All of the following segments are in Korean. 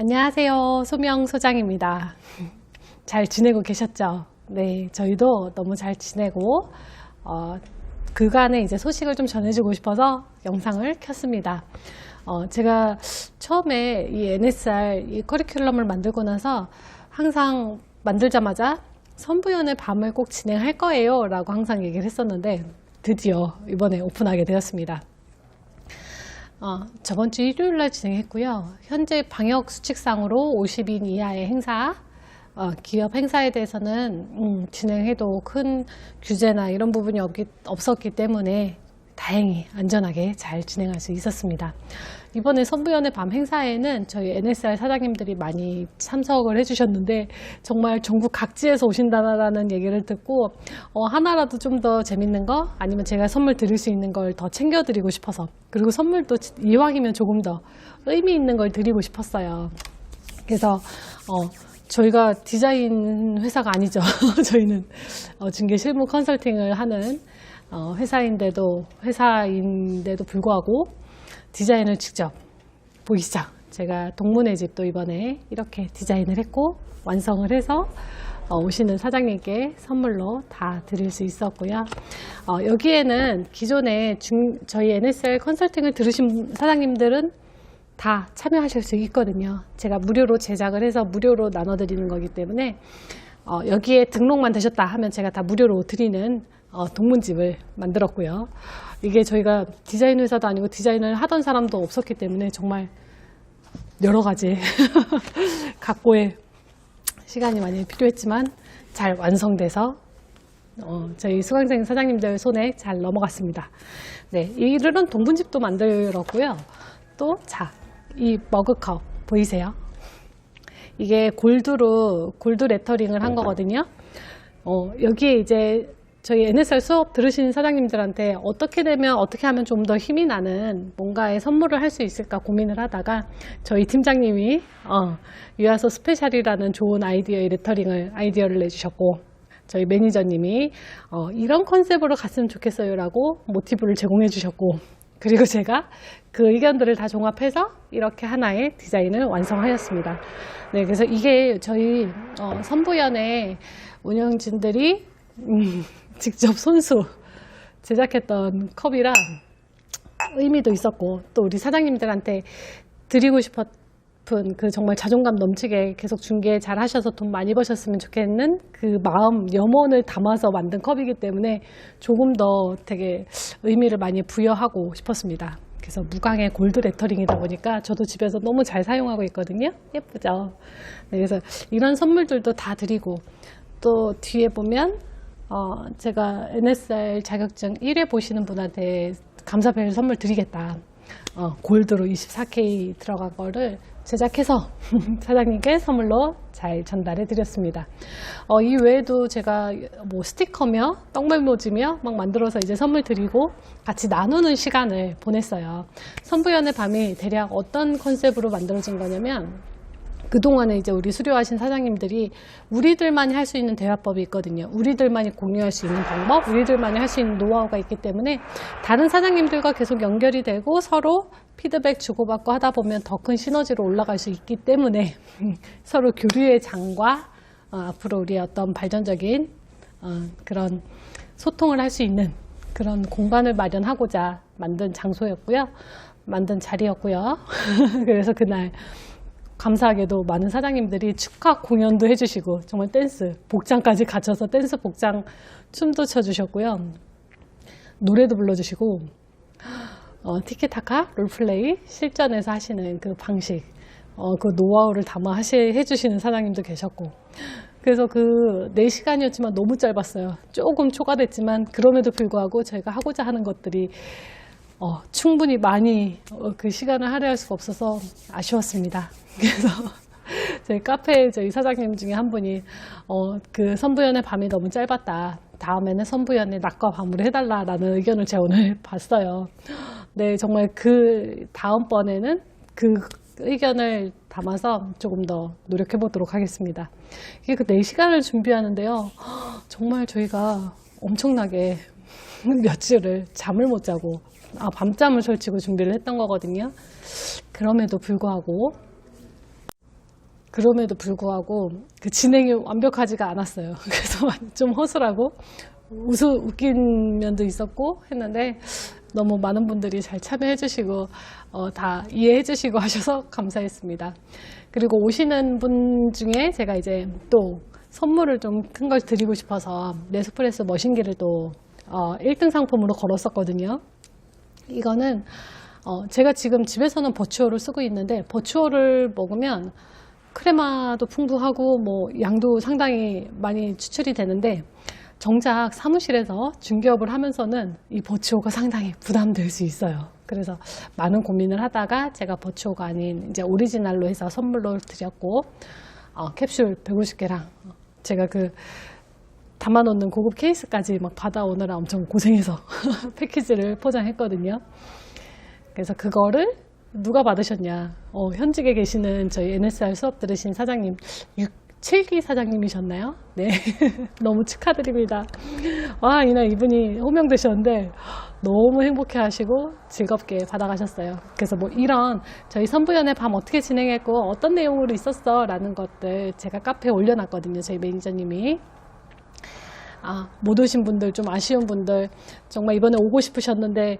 안녕하세요. 소명 소장입니다. 잘 지내고 계셨죠? 네, 저희도 너무 잘 지내고 그간의 이제 소식을 좀 전해주고 싶어서 영상을 켰습니다. 제가 처음에 이 NSR 이 커리큘럼을 만들고 나서 항상 만들자마자 선부연의 밤을 꼭 진행할 거예요 라고 항상 얘기를 했었는데 드디어 이번에 오픈하게 되었습니다. 저번 주 일요일날 진행했고요. 현재 방역 수칙상으로 50인 이하의 행사, 기업 행사에 대해서는 진행해도 큰 규제나 이런 부분이 없었기 때문에 다행히 안전하게 잘 진행할 수 있었습니다. 이번에 선부연의 밤 행사에는 저희 NSR 사장님들이 많이 참석을 해주셨는데 정말 전국 각지에서 오신다는 얘기를 듣고 하나라도 좀 더 재밌는 거 아니면 제가 선물 드릴 수 있는 걸 더 챙겨드리고 싶어서, 그리고 선물도 이왕이면 조금 더 의미 있는 걸 드리고 싶었어요. 그래서 저희가 디자인 회사가 아니죠. 저희는 중개 실무 컨설팅을 하는 회사인데도 불구하고 디자인을 직접 보이시죠? 제가 동문회 집도 이번에 이렇게 디자인을 했고 완성을 해서 오시는 사장님께 선물로 다 드릴 수 있었고요. 여기에는 기존에 저희 NSR 컨설팅을 들으신 사장님들은 다 참여하실 수 있거든요. 제가 무료로 제작을 해서 무료로 나눠드리는 거기 때문에 여기에 등록만 되셨다 하면 제가 다 무료로 드리는 동문집을 만들었고요. 이게 저희가 디자인 회사도 아니고 디자인을 하던 사람도 없었기 때문에 정말 여러 가지 각고의 시간이 많이 필요했지만 잘 완성돼서 저희 수강생 사장님들 손에 잘 넘어갔습니다. 네, 이런 동문집도 만들었고요. 또 이 머그컵 보이세요? 이게 골드 레터링을 한 거거든요. 여기에 이제 저희 NSR 수업 들으신 사장님들한테 어떻게 하면 좀 더 힘이 나는 뭔가의 선물을 할 수 있을까 고민을 하다가 저희 팀장님이 유아소 스페셜이라는 좋은 아이디어를 내주셨고, 저희 매니저님이 이런 컨셉으로 갔으면 좋겠어요 라고 모티브를 제공해 주셨고, 그리고 제가 그 의견들을 다 종합해서 이렇게 하나의 디자인을 완성하였습니다. 네, 그래서 이게 저희 선부연의 운영진들이 직접 손수 제작했던 컵이라 의미도 있었고, 또 우리 사장님들한테 드리고 싶은 그 정말 자존감 넘치게 계속 중개 잘 하셔서 돈 많이 버셨으면 좋겠는 그 마음, 염원을 담아서 만든 컵이기 때문에 조금 더 되게 의미를 많이 부여하고 싶었습니다. 그래서 무광의 골드 레터링이다 보니까 저도 집에서 너무 잘 사용하고 있거든요. 예쁘죠? 네, 그래서 이런 선물들도 다 드리고, 또 뒤에 보면 제가 NSR 자격증 1회 보시는 분한테 감사패를 선물 드리겠다. 골드로 24K 들어간 거를 제작해서 사장님께 선물로 잘 전달해 드렸습니다. 이 외에도 제가 뭐 스티커며 떡메모지며 막 만들어서 이제 선물 드리고 같이 나누는 시간을 보냈어요. 선부연의 밤이 대략 어떤 컨셉으로 만들어진 거냐면, 그동안에 이제 우리 수료하신 사장님들이 우리들만이 할 수 있는 대화법이 있거든요. 우리들만이 공유할 수 있는 방법, 우리들만이 할 수 있는 노하우가 있기 때문에 다른 사장님들과 계속 연결이 되고 서로 피드백 주고받고 하다 보면 더 큰 시너지로 올라갈 수 있기 때문에 서로 교류의 장과 앞으로 우리의 어떤 발전적인 그런 소통을 할 수 있는 그런 공간을 마련하고자 만든 자리였고요. 그래서 그날 감사하게도 많은 사장님들이 축하 공연도 해주시고, 정말 복장까지 갖춰서 댄스 복장 춤도 춰주셨고요. 노래도 불러주시고, 티키타카 롤플레이 실전에서 하시는 그 방식, 그 노하우를 담아 해주시는 사장님도 계셨고, 그래서 그 4시간이었지만 너무 짧았어요. 조금 초과됐지만 그럼에도 불구하고 저희가 하고자 하는 것들이 충분히 많이 그 시간을 할애할 수가 없어서 아쉬웠습니다. 그래서 저희 카페 저희 사장님 중에 한 분이 그 선부연의 밤이 너무 짧았다. 다음에는 선부연의 낮과 밤으로 해달라라는 의견을 제가 오늘 봤어요. 네, 정말 그 다음번에는 그 의견을 담아서 조금 더 노력해 보도록 하겠습니다. 이게 그 4시간을 준비하는데요. 정말 저희가 엄청나게 며칠을 잠을 못 자고 밤잠을 설치고 준비를 했던 거거든요. 그럼에도 불구하고 그럼에도 불구하고 그 진행이 완벽하지가 않았어요. 그래서 좀 허술하고 웃긴 면도 있었고 했는데 너무 많은 분들이 잘 참여해 주시고 다 이해해 주시고 하셔서 감사했습니다. 그리고 오시는 분 중에 제가 이제 또 선물을 좀 큰 걸 드리고 싶어서 네스프레소 머신기를 또 1등 상품으로 걸었었거든요. 이거는 제가 지금 집에서는 버추어를 쓰고 있는데 버추어를 먹으면 크레마도 풍부하고 뭐 양도 상당히 많이 추출이 되는데 정작 사무실에서 중개업을 하면서는 이 버추어가 상당히 부담될 수 있어요. 그래서 많은 고민을 하다가 제가 버추어가 아닌 이제 오리지널로 해서 선물로 드렸고 캡슐 150개랑 제가 그 담아놓는 고급 케이스까지 막 받아오느라 엄청 고생해서 패키지를 포장했거든요. 그래서 그거를 누가 받으셨냐? 현직에 계시는 저희 NSR 수업 들으신 사장님, 7기 사장님이셨나요? 네. 너무 축하드립니다. 와, 이날 이분이 호명되셨는데 너무 행복해 하시고 즐겁게 받아가셨어요. 그래서 뭐 이런 저희 선부연의 밤 어떻게 진행했고 어떤 내용으로 있었어 라는 것들 제가 카페에 올려놨거든요. 저희 매니저님이. 못 오신 분들, 좀 아쉬운 분들, 정말 이번에 오고 싶으셨는데,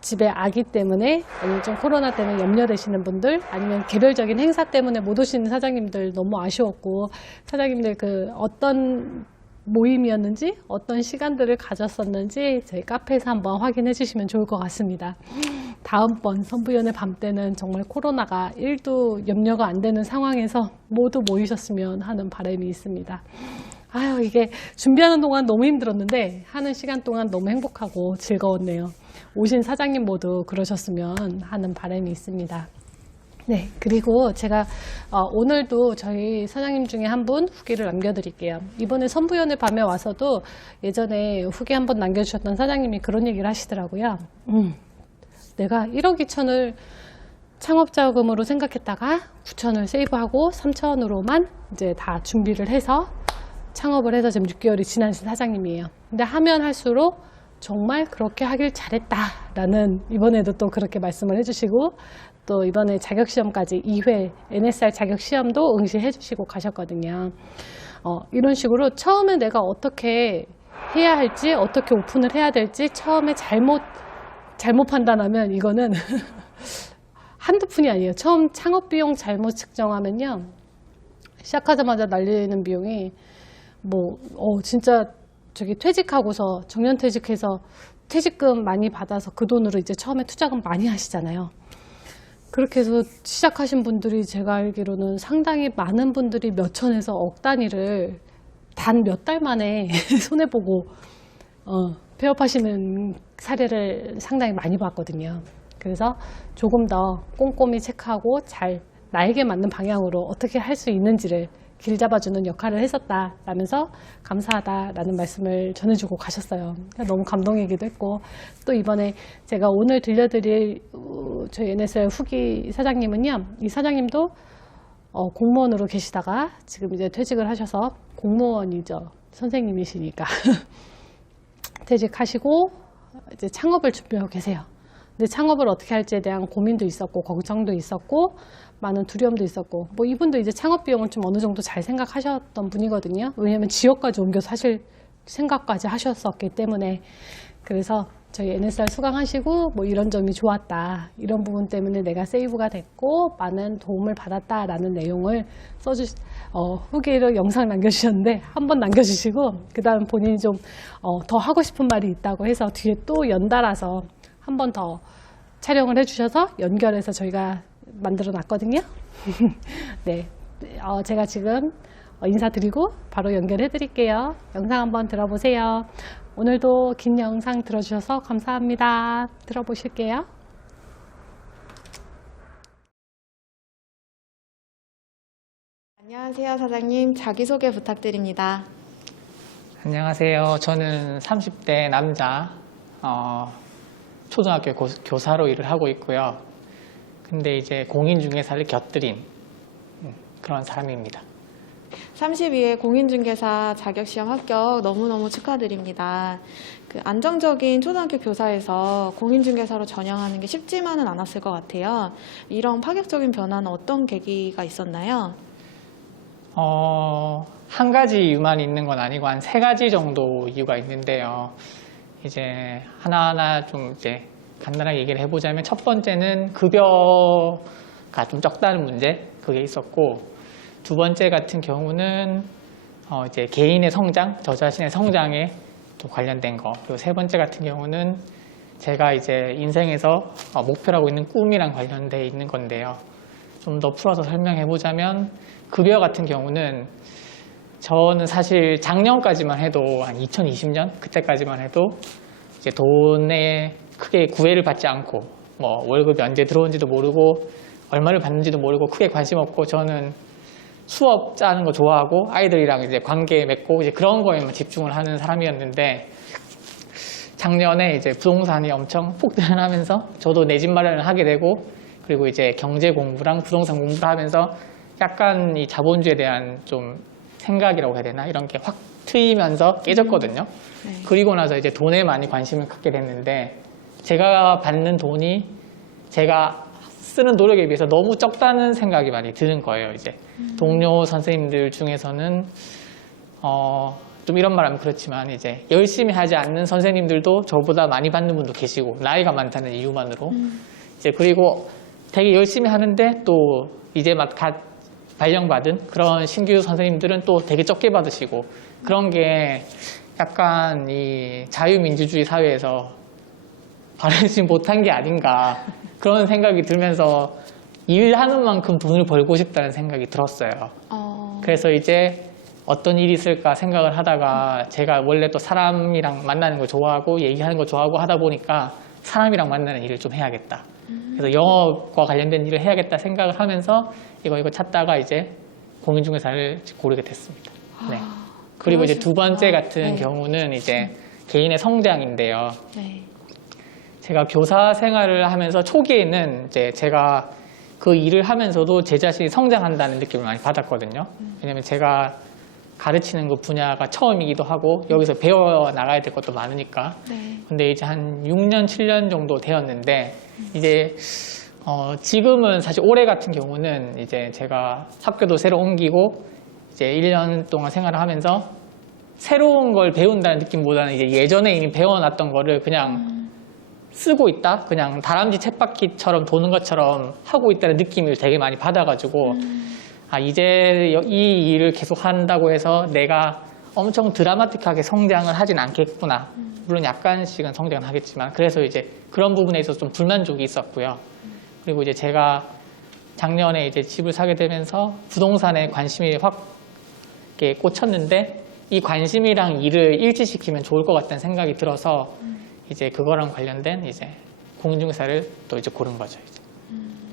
집에 아기 때문에, 아니면 좀 코로나 때문에 염려되시는 분들, 아니면 개별적인 행사 때문에 못 오시는 사장님들 너무 아쉬웠고, 사장님들 그 어떤 모임이었는지, 어떤 시간들을 가졌었는지 저희 카페에서 한번 확인해 주시면 좋을 것 같습니다. 다음번 선부연의 밤 때는 정말 코로나가 1도 염려가 안 되는 상황에서 모두 모이셨으면 하는 바람이 있습니다. 아유, 이게 준비하는 동안 너무 힘들었는데 하는 시간 동안 너무 행복하고 즐거웠네요. 오신 사장님 모두 그러셨으면 하는 바람이 있습니다. 네, 그리고 제가 오늘도 저희 사장님 중에 한 분 후기를 남겨드릴게요. 이번에 선부연의 밤에 와서도 예전에 후기 한번 남겨주셨던 사장님이 그런 얘기를 하시더라고요. 내가 1억 2천을 창업자금으로 생각했다가 9천을 세이브하고 3천으로만 이제 다 준비를 해서 창업을 해서 지금 6개월이 지난 사장님이에요. 근데 하면 할수록 정말 그렇게 하길 잘했다라는 이번에도 또 그렇게 말씀을 해주시고 또 이번에 자격시험까지 2회 NSR 자격시험도 응시해 주시고 가셨거든요. 이런 식으로 처음에 내가 어떻게 해야 할지 어떻게 오픈을 해야 될지 처음에 잘못 판단하면 이거는 한두 푼이 아니에요. 처음 창업 비용 잘못 측정하면요. 시작하자마자 날리는 비용이 진짜 저기 퇴직하고서 정년퇴직해서 퇴직금 많이 받아서 그 돈으로 이제 처음에 투자금 많이 하시잖아요. 그렇게 해서 시작하신 분들이 제가 알기로는 상당히 많은 분들이 몇 천에서 억 단위를 단 몇 달 만에 손해보고 폐업하시는 사례를 상당히 많이 봤거든요. 그래서 조금 더 꼼꼼히 체크하고 잘 나에게 맞는 방향으로 어떻게 할 수 있는지를 길 잡아주는 역할을 했었다라면서 감사하다라는 말씀을 전해주고 가셨어요. 너무 감동이기도 했고 또 이번에 제가 오늘 들려드릴 저희 NSR 후기 사장님은요. 이 사장님도 공무원으로 계시다가 지금 이제 퇴직을 하셔서 공무원이죠. 선생님이시니까 퇴직하시고 이제 창업을 준비하고 계세요. 근데 창업을 어떻게 할지에 대한 고민도 있었고 걱정도 있었고 많은 두려움도 있었고 이분도 이제 창업 비용을 좀 어느 정도 잘 생각하셨던 분이거든요. 왜냐하면 지역까지 옮겨서 사실 생각까지 하셨었기 때문에 그래서 저희 NSR 수강하시고 이런 점이 좋았다. 이런 부분 때문에 내가 세이브가 됐고 많은 도움을 받았다라는 내용을 후기로 영상 남겨주셨는데 한번 남겨주시고 그 다음 본인이 좀 더 하고 싶은 말이 있다고 해서 뒤에 또 연달아서 한 번 더 촬영을 해주셔서 연결해서 저희가 만들어 놨거든요. 네, 제가 지금 인사드리고 바로 연결해 드릴게요. 영상 한번 들어보세요. 오늘도 긴 영상 들어주셔서 감사합니다. 들어보실게요. 안녕하세요, 사장님. 자기소개 부탁드립니다. 안녕하세요. 저는 30대 남자 초등학교 교사로 일을 하고 있고요. 근데 이제 공인중개사를 곁들인 그런 사람입니다. 32회 공인중개사 자격시험 합격 너무너무 축하드립니다. 그 안정적인 초등학교 교사에서 공인중개사로 전향하는 게 쉽지만은 않았을 것 같아요. 이런 파격적인 변화는 어떤 계기가 있었나요? 한 가지 이유만 있는 건 아니고 한 3가지 정도 이유가 있는데요. 이제 하나하나 좀 이제 간단하게 얘기를 해보자면 첫 번째는 급여가 좀 적다는 문제, 그게 있었고, 두 번째 같은 경우는 이제 개인의 성장, 저 자신의 성장에 좀 관련된 거. 그리고 세 번째 같은 경우는 제가 이제 인생에서 목표라고 있는 꿈이랑 관련돼 있는 건데요. 좀 더 풀어서 설명해 보자면 급여 같은 경우는 저는 사실 작년까지만 해도 한 2020년 그때까지만 해도 이제 돈에 크게 구애를 받지 않고 뭐 월급이 언제 들어온지도 모르고 얼마를 받는지도 모르고 크게 관심 없고 저는 수업 짜는 거 좋아하고 아이들이랑 이제 관계 맺고 이제 그런 거에만 집중을 하는 사람이었는데 작년에 이제 부동산이 엄청 폭등하면서 저도 내 집 마련을 하게 되고 그리고 이제 경제 공부랑 부동산 공부를 하면서 약간 이 자본주의에 대한 좀 생각이라고 해야 되나 이런 게 확 트이면서 깨졌거든요. 네. 그리고 나서 이제 돈에 많이 관심을 갖게 됐는데 제가 받는 돈이 제가 쓰는 노력에 비해서 너무 적다는 생각이 많이 드는 거예요. 이제 동료 선생님들 중에서는 좀 이런 말하면 그렇지만 이제 열심히 하지 않는 선생님들도 저보다 많이 받는 분도 계시고 나이가 많다는 이유만으로 이제 그리고 되게 열심히 하는데 또 이제 막 발령받은 그런 신규 선생님들은 또 되게 적게 받으시고 그런 게 약간 이 자유민주주의 사회에서 바라지 못한 게 아닌가 그런 생각이 들면서 일하는 만큼 돈을 벌고 싶다는 생각이 들었어요. 그래서 이제 어떤 일이 있을까 생각을 하다가 제가 원래 또 사람이랑 만나는 거 좋아하고 얘기하는 거 좋아하고 하다 보니까 사람이랑 만나는 일을 좀 해야겠다. 그래서 영어과 관련된 일을 해야겠다 생각을 하면서 이거 찾다가 이제 공인중개사를 고르게 됐습니다. 네. 그리고 이제 두 번째 같은 네. 경우는 이제 개인의 성장인데요. 네. 제가 교사 생활을 하면서 초기에는 이제 제가 그 일을 하면서도 제 자신이 성장한다는 느낌을 많이 받았거든요. 왜냐면 제가 가르치는 그 분야가 처음이기도 하고 여기서 배워 나가야 될 것도 많으니까. 네. 근데 이제 한 6년, 7년 정도 되었는데 이제 지금은 사실 올해 같은 경우는 이제 제가 학교도 새로 옮기고 이제 1년 동안 생활을 하면서 새로운 걸 배운다는 느낌보다는 이제 예전에 이미 배워놨던 거를 그냥 쓰고 있다? 그냥 다람쥐 쳇바퀴처럼 도는 것처럼 하고 있다는 느낌을 되게 많이 받아가지고 이제 이 일을 계속 한다고 해서 내가 엄청 드라마틱하게 성장을 하진 않겠구나. 물론 약간씩은 성장은 하겠지만 그래서 이제 그런 부분에 있어서 좀 불만족이 있었고요. 그리고 이제 제가 작년에 이제 집을 사게 되면서 부동산에 관심이 확 이렇게 꽂혔는데 이 관심이랑 일을 일치시키면 좋을 것 같다는 생각이 들어서 이제 그거랑 관련된 이제 공인중개사를 또 이제 고른 거죠. 이제.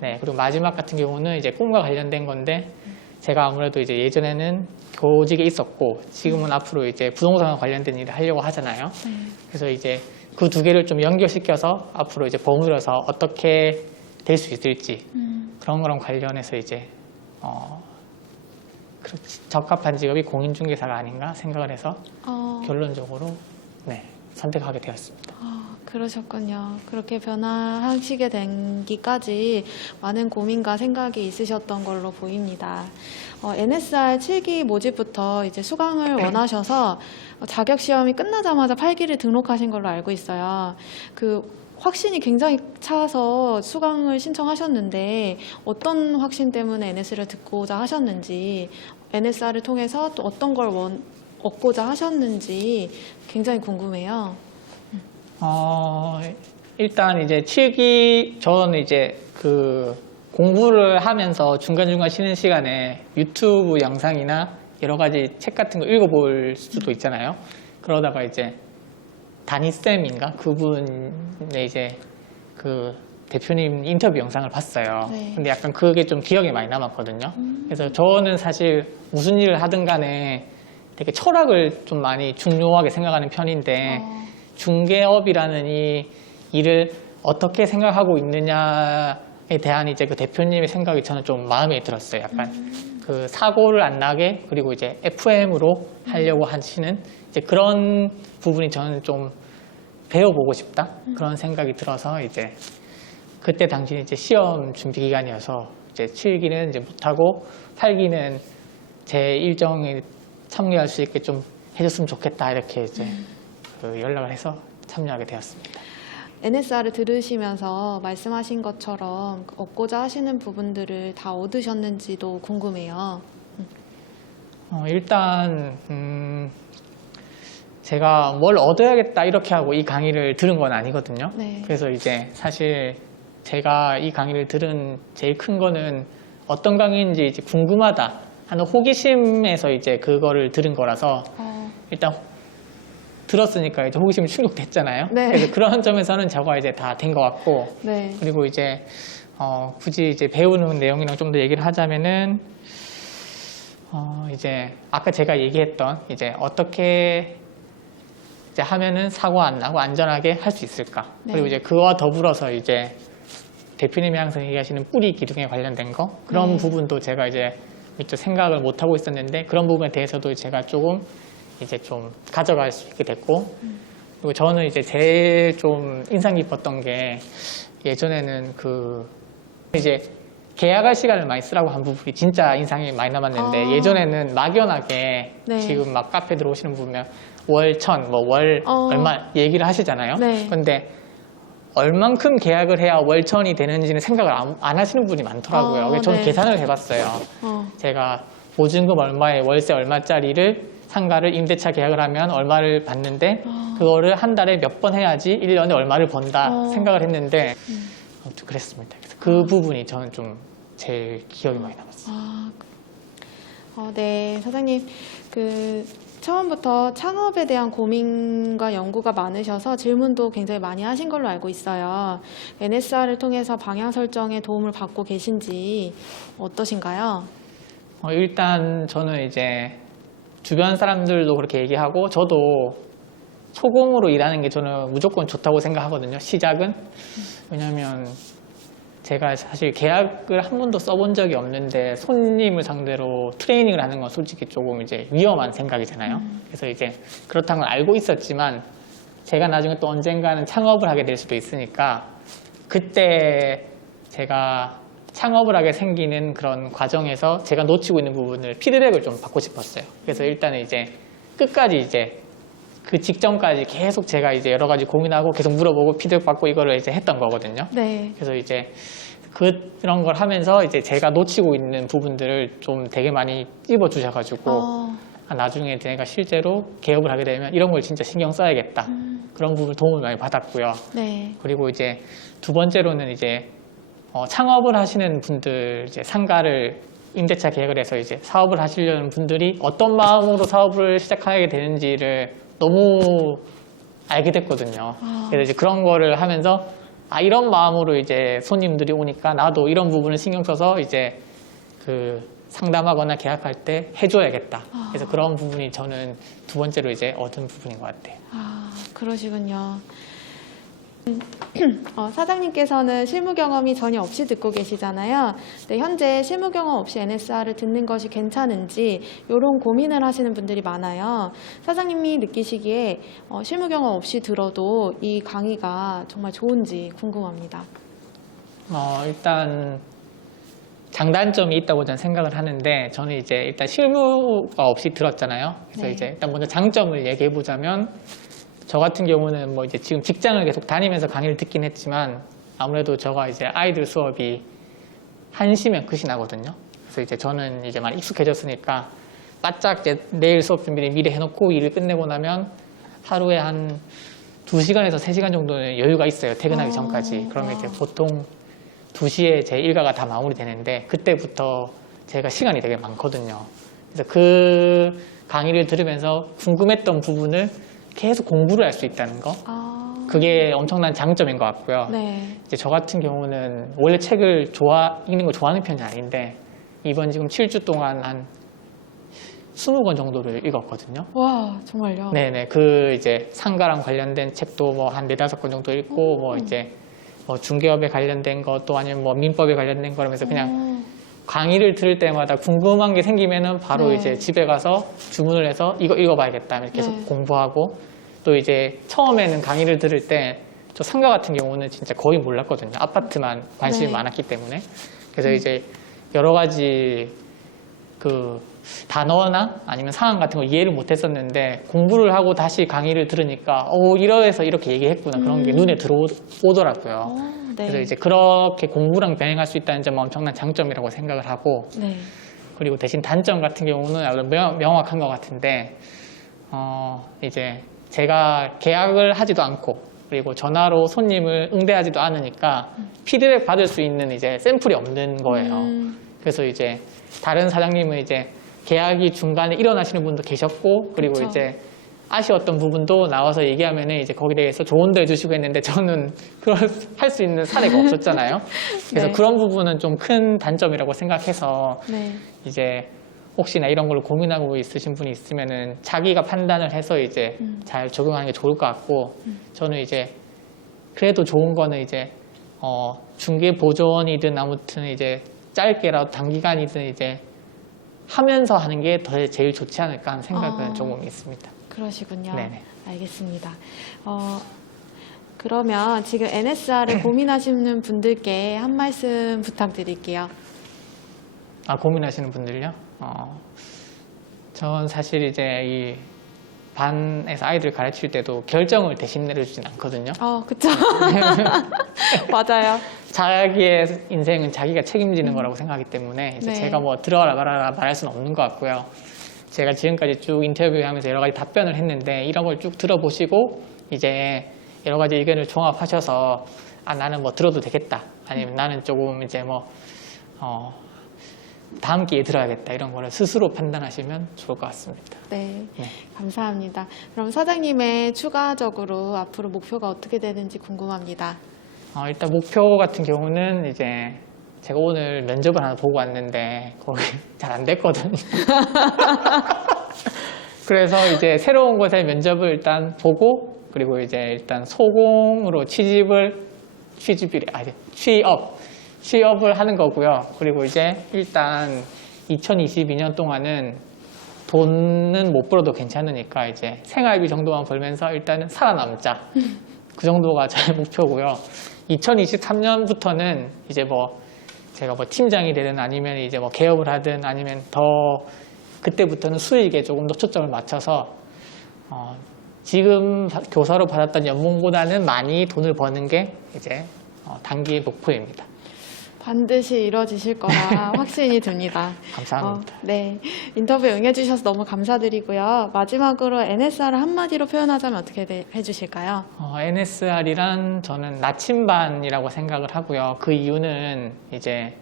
네, 그리고 마지막 같은 경우는 이제 꿈과 관련된 건데 제가 아무래도 이제 예전에는 교직에 있었고 지금은 앞으로 이제 부동산과 관련된 일을 하려고 하잖아요. 그래서 이제 그 두 개를 좀 연결시켜서 앞으로 이제 버무려서 어떻게 될 수 있을지 그런 거랑 관련해서 이제 적합한 직업이 공인중개사가 아닌가 생각을 해서 결론적으로 네, 선택하게 되었습니다. 그러셨군요. 그렇게 변화하시게 된기까지 많은 고민과 생각이 있으셨던 걸로 보입니다. NSR 7기 모집부터 이제 수강을 원하셔서 자격 시험이 끝나자마자 8기를 등록하신 걸로 알고 있어요. 그 확신이 굉장히 차서 수강을 신청하셨는데 어떤 확신 때문에 NS를 듣고자 하셨는지 NSR을 통해서 또 어떤 걸 얻고자 하셨는지 굉장히 궁금해요. 일단 이제 7기 저는 이제 그 공부를 하면서 중간중간 쉬는 시간에 유튜브 영상이나 여러 가지 책 같은 거 읽어볼 수도 있잖아요. 그러다가 이제 다니쌤인가? 그분의 이제 그 대표님 인터뷰 영상을 봤어요. 네. 근데 약간 그게 좀 기억에 많이 남았거든요. 그래서 저는 사실 무슨 일을 하든 간에 되게 철학을 좀 많이 중요하게 생각하는 편인데 중개업이라는 이 일을 어떻게 생각하고 있느냐에 대한 이제 그 대표님의 생각이 저는 좀 마음에 들었어요. 약간 그 사고를 안 나게 그리고 이제 FM으로 하려고 하시는 이제 그런 부분이 저는 좀 배워보고 싶다 그런 생각이 들어서 이제 그때 당시 이제 시험 준비 기간이어서 이제 7기는 이제 못하고 8기는 제 일정에 참여할 수 있게 좀 해줬으면 좋겠다 이렇게 이제 그 연락을 해서 참여하게 되었습니다. NSR을 들으시면서 말씀하신 것처럼 얻고자 하시는 부분들을 다 얻으셨는지도 궁금해요. 일단 제가 뭘 얻어야겠다 이렇게 하고 이 강의를 들은 건 아니거든요. 네. 그래서 이제 사실 제가 이 강의를 들은 제일 큰 거는 어떤 강의인지 이제 궁금하다 하는 호기심에서 이제 그거를 들은 거라서 일단 들었으니까 이제 호기심이 충족됐잖아요. 네. 그래서 그런 점에서는 저가 이제 다 된 것 같고 네. 그리고 이제 굳이 이제 배우는 내용이랑 좀 더 얘기를 하자면은 이제 아까 제가 얘기했던 이제 어떻게 이제 하면은 사고 안 나고 안전하게 할 수 있을까? 네. 그리고 이제 그와 더불어서 이제 대표님이 항상 얘기하시는 뿌리 기둥에 관련된 거 그런 네. 부분도 제가 이제 미처 생각을 못 하고 있었는데 그런 부분에 대해서도 제가 조금 이제 좀 가져갈 수 있게 됐고 그리고 저는 이제 제일 좀 인상 깊었던 게 예전에는 그 이제 계약할 시간을 많이 쓰라고 한 부분이 진짜 인상이 많이 남았는데 예전에는 막연하게 네. 지금 막 카페 들어오시는 분 보면 월 1,000, 뭐 월 얼마 얘기를 하시잖아요. 네. 근데 얼만큼 계약을 해야 월 1,000이 되는지는 생각을 안 하시는 분이 많더라고요. 그래서 저는 네. 계산을 해봤어요. 제가 보증금 얼마에 월세 얼마짜리를 상가를 임대차 계약을 하면 얼마를 받는데 그거를 한 달에 몇 번 해야지 1년에 얼마를 번다 생각을 했는데 아무튼 그랬습니다. 그래서 그 부분이 저는 좀 제일 기억이 많이 남았어요. 네, 사장님. 처음부터 창업에 대한 고민과 연구가 많으셔서 질문도 굉장히 많이 하신 걸로 알고 있어요. NSR을 통해서 방향 설정에 도움을 받고 계신지 어떠신가요? 일단 저는 이제 주변 사람들도 그렇게 얘기하고 저도 소공으로 일하는 게 저는 무조건 좋다고 생각하거든요. 시작은. 왜냐하면 제가 사실 계약을 한 번도 써본 적이 없는데 손님을 상대로 트레이닝을 하는 건 솔직히 조금 이제 위험한 생각이잖아요. 그래서 이제 그렇다는 걸 알고 있었지만 제가 나중에 또 언젠가는 창업을 하게 될 수도 있으니까 그때 제가 창업을 하게 생기는 그런 과정에서 제가 놓치고 있는 부분을 피드백을 좀 받고 싶었어요. 그래서 일단은 이제 끝까지 이제 그 직전까지 계속 제가 이제 여러 가지 고민하고 계속 물어보고 피드백 받고 이거를 이제 했던 거거든요. 네. 그래서 이제 그런 걸 하면서 이제 제가 놓치고 있는 부분들을 좀 되게 많이 찝어 주셔가지고 나중에 내가 실제로 개업을 하게 되면 이런 걸 진짜 신경 써야겠다. 그런 부분 도움을 많이 받았고요. 네. 그리고 이제 두 번째로는 이제 창업을 하시는 분들 이제 상가를 임대차 계약을 해서 이제 사업을 하시려는 분들이 어떤 마음으로 사업을 시작하게 되는지를 너무 알게 됐거든요. 그래서 이제 그런 거를 하면서 이런 마음으로 이제 손님들이 오니까 나도 이런 부분을 신경 써서 이제 그 상담하거나 계약할 때 해줘야겠다. 그래서 그런 부분이 저는 두 번째로 이제 얻은 부분인 것 같아요. 그러시군요. 사장님께서는 실무 경험이 전혀 없이 듣고 계시잖아요. 근데 현재 실무 경험 없이 NSR을 듣는 것이 괜찮은지 이런 고민을 하시는 분들이 많아요. 사장님이 느끼시기에 실무 경험 없이 들어도 이 강의가 정말 좋은지 궁금합니다. 일단 장단점이 있다고 저는 생각을 하는데 저는 이제 일단 실무가 없이 들었잖아요. 그래서 네. 이제 일단 먼저 장점을 얘기해 보자면 저 같은 경우는 뭐 이제 지금 직장을 계속 다니면서 강의를 듣긴 했지만 아무래도 저가 이제 아이들 수업이 1시면 끝이 나거든요. 그래서 이제 저는 이제 많이 익숙해졌으니까 바짝 이제 내일 수업 준비를 미리 해놓고 일을 끝내고 나면 하루에 한 2시간에서 3시간 정도는 여유가 있어요. 퇴근하기 전까지. 그러면 이제 보통 2시에 제 일과가 다 마무리되는데 그때부터 제가 시간이 되게 많거든요. 그래서 그 강의를 들으면서 궁금했던 부분을 계속 공부를 할 수 있다는 거. 그게 엄청난 장점인 것 같고요. 네. 이제 저 같은 경우는 원래 책을 읽는 걸 좋아하는 편이 아닌데 이번 지금 7주 동안 한 20권 정도를 읽었거든요. 와, 정말요? 네네. 그 이제 상가랑 관련된 책도 뭐 한 4-5권 정도 읽고 뭐 이제 뭐 중개업에 관련된 것도 아니면 뭐 민법에 관련된 거라면서 그냥 강의를 들을 때마다 궁금한 게 생기면은 바로 네. 이제 집에 가서 주문을 해서 이거 읽어봐야겠다. 이렇게 계속 네. 공부하고 또 이제 처음에는 강의를 들을 때 저 상가 같은 경우는 진짜 거의 몰랐거든요. 아파트만 관심이 네. 많았기 때문에. 그래서 이제 여러 가지 그 단어나 아니면 상황 같은 거 이해를 못했었는데 공부를 하고 다시 강의를 들으니까 이러해서 이렇게 얘기했구나 그런 게 눈에 들어오더라고요. 네. 그래서 이제 그렇게 공부랑 병행할 수 있다는 점은 엄청난 장점이라고 생각을 하고 네. 그리고 대신 단점 같은 경우는 아주 명확한 것 같은데 이제 제가 계약을 하지도 않고 그리고 전화로 손님을 응대하지도 않으니까 피드백 받을 수 있는 이제 샘플이 없는 거예요. 그래서 이제 다른 사장님은 이제 계약이 중간에 일어나시는 분도 계셨고 그리고 그쵸. 이제 아쉬웠던 부분도 나와서 얘기하면은 이제 거기에 대해서 조언도 해주시고 했는데 저는 그걸 할 수 있는 사례가 없었잖아요. 그래서 네. 그런 부분은 좀 큰 단점이라고 생각해서 네. 이제 혹시나 이런 걸 고민하고 있으신 분이 있으면은 자기가 판단을 해서 이제 잘 적용하는 게 좋을 것 같고 저는 이제 그래도 좋은 거는 이제 중개 보조원이든 아무튼 이제 짧게라도 단기간이든 이제 하면서 하는 게 더 제일 좋지 않을까 하는 생각은 조금 있습니다. 그러시군요. 네네. 알겠습니다. 그러면 지금 NSR을 고민하시는 분들께 한 말씀 부탁드릴게요. 고민하시는 분들요? 전 사실 이제 이 반에서 아이들 가르칠 때도 결정을 대신 내려주진 않거든요. 그쵸. 맞아요. 자기의 인생은 자기가 책임지는 거라고 생각하기 때문에 이제 네. 제가 뭐 들어라 말아라 말할 수는 없는 것 같고요. 제가 지금까지 쭉 인터뷰하면서 여러 가지 답변을 했는데 이런 걸 쭉 들어보시고 이제 여러 가지 의견을 종합하셔서 나는 뭐 들어도 되겠다. 아니면 나는 조금 이제 뭐 다음 기회에 들어야겠다. 이런 거를 스스로 판단하시면 좋을 것 같습니다. 네. 네. 감사합니다. 그럼 사장님의 추가적으로 앞으로 목표가 어떻게 되는지 궁금합니다. 일단 목표 같은 경우는 이제 제가 오늘 면접을 하나 보고 왔는데 거기 잘 안 됐거든요. 그래서 이제 새로운 곳에 면접을 일단 보고 그리고 이제 일단 소공으로 취업을 하는 거고요. 그리고 이제 일단 2022년 동안은 돈은 못 벌어도 괜찮으니까 이제 생활비 정도만 벌면서 일단은 살아남자. 그 정도가 저의 목표고요. 2023년부터는 이제 뭐 제가 뭐 팀장이 되든 아니면 이제 뭐 개업을 하든 아니면 더 그때부터는 수익에 조금 더 초점을 맞춰서 지금 교사로 받았던 연봉보다는 많이 돈을 버는 게 이제 단기 목표입니다. 반드시 이루어지실 거라 확신이 듭니다. 감사합니다. 네. 인터뷰 응해주셔서 너무 감사드리고요. 마지막으로 NSR을 한마디로 표현하자면 어떻게 해주실까요? NSR이란 저는 나침반이라고 생각을 하고요. 그 이유는 이제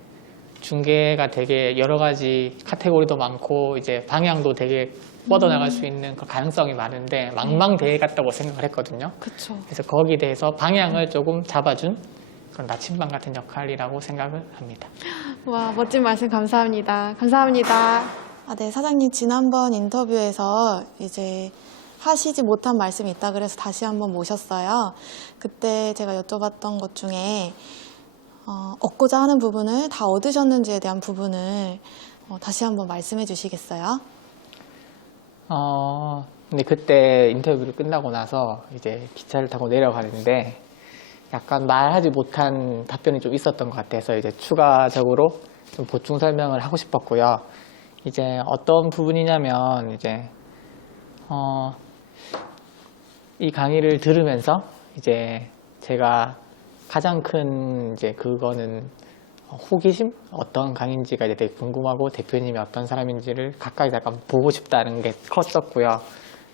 중개가 되게 여러 가지 카테고리도 많고 이제 방향도 되게 뻗어나갈 수 있는 그 가능성이 많은데 망망대해 같다고 생각을 했거든요. 그쵸. 그래서 거기에 대해서 방향을 조금 잡아준 그런 나침반 같은 역할이라고 생각을 합니다. 와, 멋진 말씀 감사합니다. 감사합니다. 네, 사장님 지난번 인터뷰에서 이제 하시지 못한 말씀이 있다 그래서 다시 한번 모셨어요. 그때 제가 여쭤봤던 것 중에 얻고자 하는 부분을 다 얻으셨는지에 대한 부분을 다시 한번 말씀해 주시겠어요? 근데 그때 인터뷰를 끝나고 나서 이제 기차를 타고 내려가는데 약간 말하지 못한 답변이 좀 있었던 것 같아서 이제 추가적으로 좀 보충 설명을 하고 싶었고요. 이제 어떤 부분이냐면 이제 이 강의를 들으면서 이제 제가 가장 큰 이제 그거는 호기심? 어떤 강의인지가 이제 되게 궁금하고 대표님이 어떤 사람인지를 가까이 잠깐 보고 싶다는 게 컸었고요.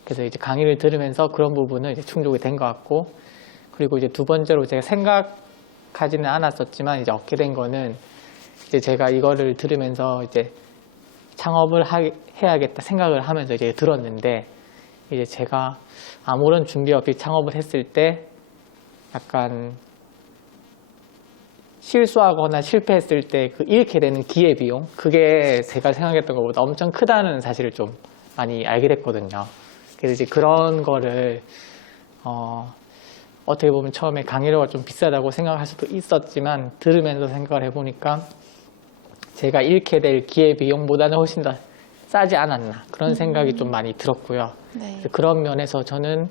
그래서 이제 강의를 들으면서 그런 부분은 이제 충족이 된 것 같고 그리고 이제 두 번째로 제가 생각하지는 않았었지만 이제 얻게 된 거는 이제 제가 이거를 들으면서 이제 창업을 해야겠다 생각을 하면서 이제 들었는데 이제 제가 아무런 준비 없이 창업을 했을 때 약간 실수하거나 실패했을 때 그 잃게 되는 기회비용 그게 제가 생각했던 것보다 엄청 크다는 사실을 좀 많이 알게 됐거든요. 그래서 이제 그런 거를 어떻게 보면 처음에 강의료가 좀 비싸다고 생각할 수도 있었지만 들으면서 생각을 해보니까 제가 잃게 될 기회비용보다는 훨씬 더 싸지 않았나 그런 생각이 좀 많이 들었고요. 네. 그래서 그런 면에서 저는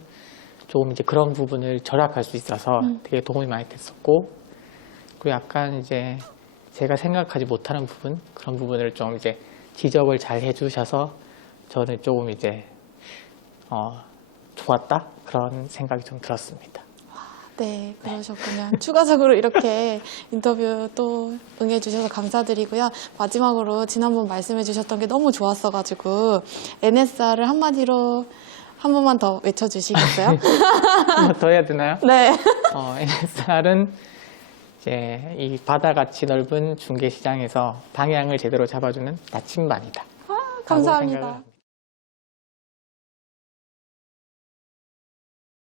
좀 이제 그런 부분을 절약할 수 있어서 되게 도움이 많이 됐었고 그리고 약간 이제 제가 생각하지 못하는 부분 그런 부분을 좀 이제 지적을 잘 해주셔서 저는 조금 이제 좋았다 그런 생각이 좀 들었습니다. 네, 그러셨군요. 추가적으로 이렇게 인터뷰 또 응해주셔서 감사드리고요. 마지막으로 지난번 말씀해주셨던 게 너무 좋았어가지고 NSR을 한마디로 한 번만 더 외쳐주시겠어요? 한 번 더 해야 되나요? 네. NSR은 이제 이 바다같이 넓은 중개 시장에서 방향을 제대로 잡아주는 나침반이다. 감사합니다. 생각을